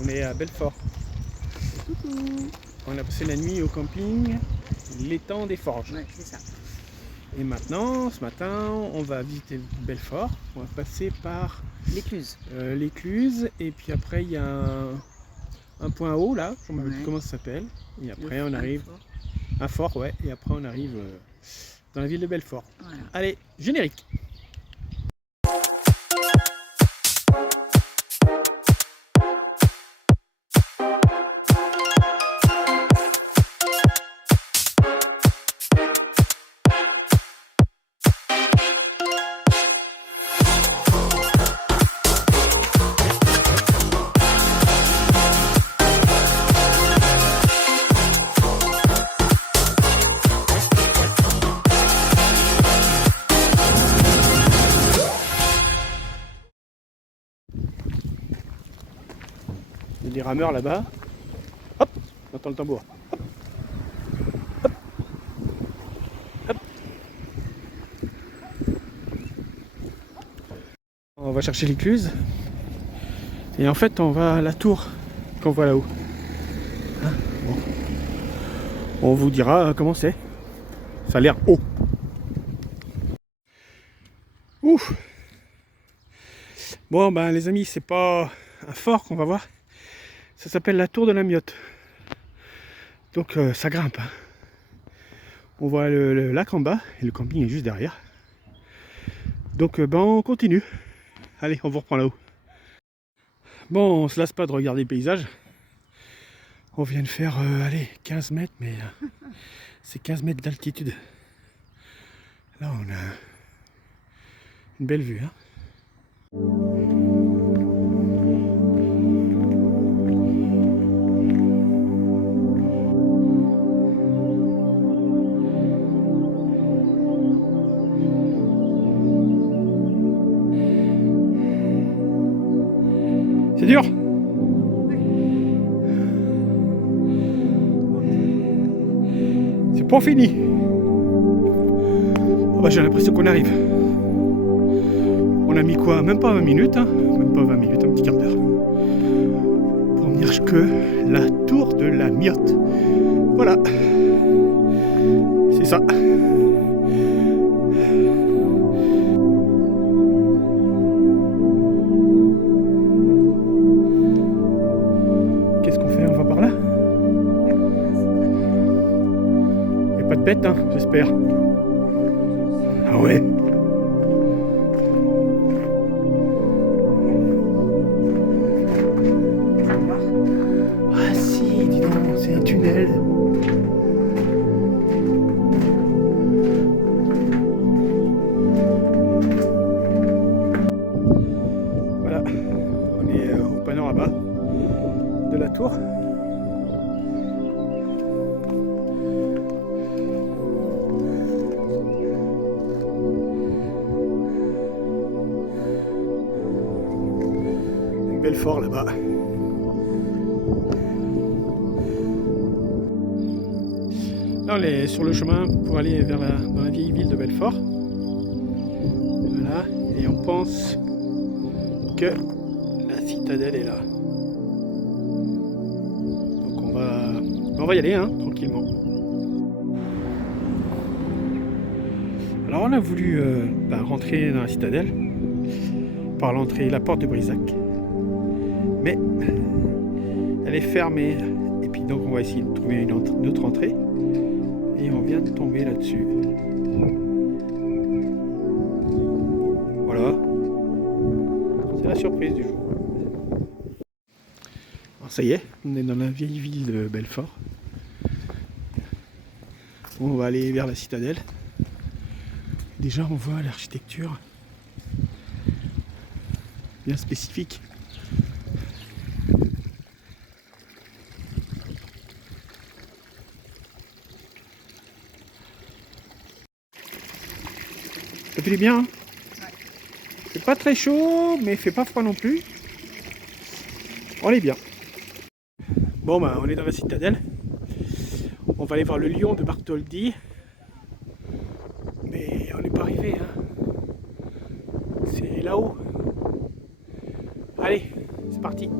On est à Belfort. On a passé la nuit au camping l'étang des Forges. Ouais, c'est ça. Et maintenant, ce matin, on va visiter Belfort. On va passer par L'Écluse. l'Écluse. Et puis après, il y a un point haut là. Je ne me rappelle plus Ouais. comment ça s'appelle. Et après, on Un arrive. fort. Un fort, ouais. Et après, on arrive dans la ville de Belfort. Voilà. Allez, générique! Il y a des rameurs là-bas. Hop, on entend le tambour. Hop, hop, hop. On va chercher l'Écluse. Et en fait, on va à la tour qu'on voit là-haut. Hein, bon. On vous dira comment c'est. Ça a l'air haut. Ouf. Bon, ben les amis, c'est pas un fort qu'on va voir. Ça s'appelle la tour de la Miotte. Donc ça grimpe. Hein. On voit le lac en bas et le camping est juste derrière. Donc ben on continue. Allez, on vous reprend là-haut. Bon, on se lasse pas de regarder le paysage. On vient de faire, allez, 15 mètres, mais c'est 15 mètres d'altitude. Là, on a une belle vue. Hein. C'est dur. C'est pas fini. Oh bah, j'ai l'impression qu'on arrive. On a mis quoi? Même pas 20 minutes, hein. Même pas 20 minutes, un petit quart d'heure. Pour venir jusque la tour de la Miotte. Voilà. C'est ça. Qu'est-ce qu'on fait? On va par là? Y a pas de bête, hein, j'espère. Ah ouais. Ah si, dis donc, c'est un tunnel. Voilà, on est au panorama de la tour. Belfort là-bas. Là on est sur le chemin pour aller vers dans la vieille ville de Belfort. Voilà, et on pense que la citadelle est là. Donc on va y aller hein, tranquillement. Alors on a voulu rentrer dans la citadelle par l'entrée, la porte de Brisac. Mais elle est fermée et puis donc on va essayer de trouver une autre entrée et on vient de tomber là-dessus. Voilà, c'est la surprise du jour. Alors ça y est, on est dans la vieille ville de Belfort. On va aller vers la citadelle. Déjà on voit l'architecture bien spécifique. Ça fait du bien. Hein. Ouais. C'est pas très chaud, mais il fait pas froid non plus. On est bien. Bon, bah, on est dans la citadelle. On va aller voir le lion de Bartholdi. Mais on n'est pas arrivé. Hein. C'est là-haut. Allez, c'est parti.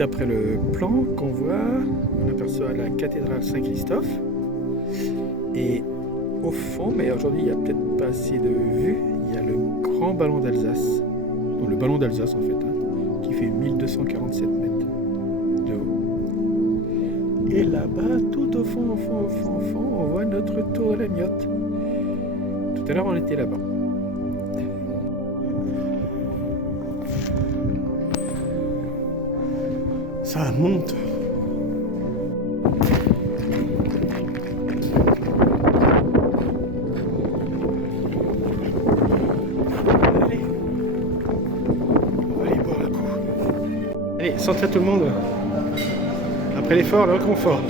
d'après le plan qu'on voit, on aperçoit la cathédrale Saint-Christophe. Et au fond, mais aujourd'hui il n'y a peut-être pas assez de vue, il y a le grand ballon d'Alsace. Donc le ballon d'Alsace en fait, qui fait 1247 mètres de haut. Et là-bas, tout au fond, on voit notre tour de la Myotte. Tout à l'heure on était là-bas. Ça monte. Allez, on va aller boire un coup. Allez, santé à tout le monde. Après l'effort, le réconfort.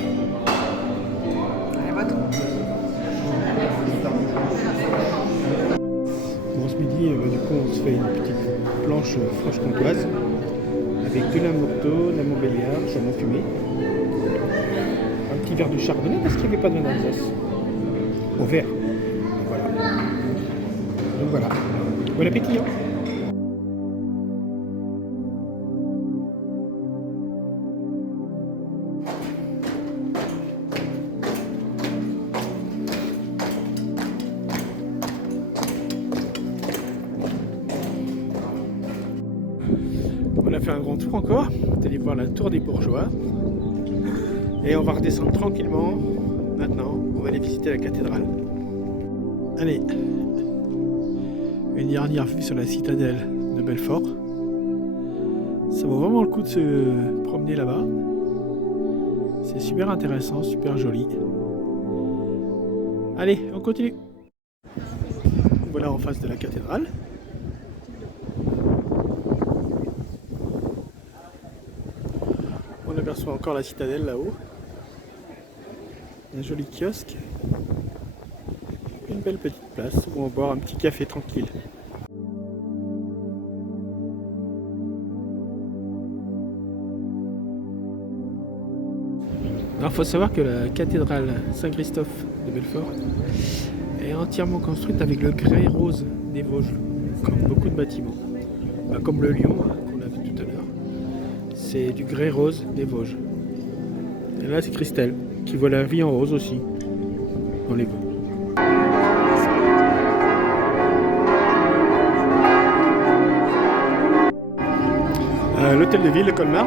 Bon, ce midi, du coup, on se fait une petite planche franche-comtoise avec de la Morteau, de la Montbéliard, jambon fumé, un petit verre de chardonnay parce qu'il n'y avait pas de vin d'Alsace, au verre. Donc voilà. Bon appétit. Hein. On a fait un grand tour encore, on est allé voir la tour des bourgeois et on va redescendre tranquillement. Maintenant, on va aller visiter la cathédrale. Allez, une dernière vue sur la citadelle de Belfort. Ça vaut vraiment le coup de se promener là-bas. C'est super intéressant, super joli. Allez, on continue. Voilà en face de la cathédrale. On aperçoit encore la citadelle là-haut. Un joli kiosque. Une belle petite place où on va boire un petit café tranquille. Alors il faut savoir que la cathédrale Saint-Christophe de Belfort est entièrement construite avec le grès rose des Vosges, comme beaucoup de bâtiments. Comme le lion qu'on a vu tout à l'heure. C'est du grès rose des Vosges. Et là c'est Christelle qui voit la vie en rose aussi dans les Vosges. L'hôtel de ville de Colmar.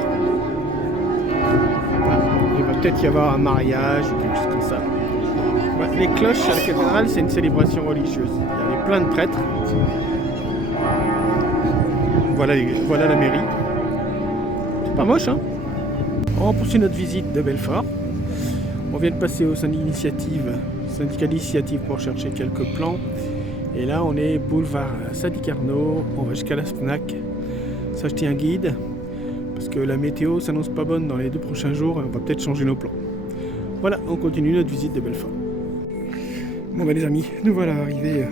Il va peut-être y avoir un mariage ou quelque chose comme ça. Les cloches à la cathédrale, c'est une célébration religieuse. Il y avait plein de prêtres. Voilà la mairie. C'est pas moche, hein? On poursuit notre visite de Belfort. On vient de passer au syndicat d'initiative pour chercher quelques plans. Et là, on est boulevard Sadi Carnot. On va jusqu'à la Fnac s'acheter un guide. Parce que la météo s'annonce pas bonne dans les 2 prochains jours. Et on va peut-être changer nos plans. Voilà, on continue notre visite de Belfort. Bon bah les amis, nous voilà arrivés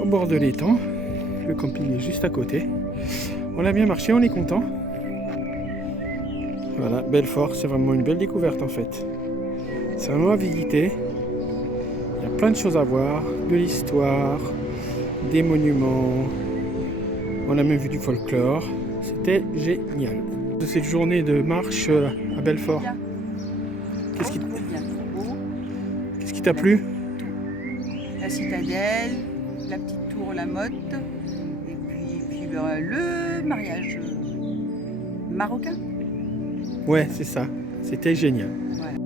au bord de l'étang. Le camping est juste à côté. On a bien marché, on est content. Voilà, Belfort, c'est vraiment une belle découverte en fait. C'est vraiment à visiter. Il y a plein de choses à voir, de l'histoire, des monuments. On a même vu du folklore. C'était génial. De cette journée de marche à Belfort, qu'est-ce qui t'a plu? La citadelle, la petite tour La Motte, et puis le mariage marocain. Ouais, c'est ça. C'était génial. Ouais.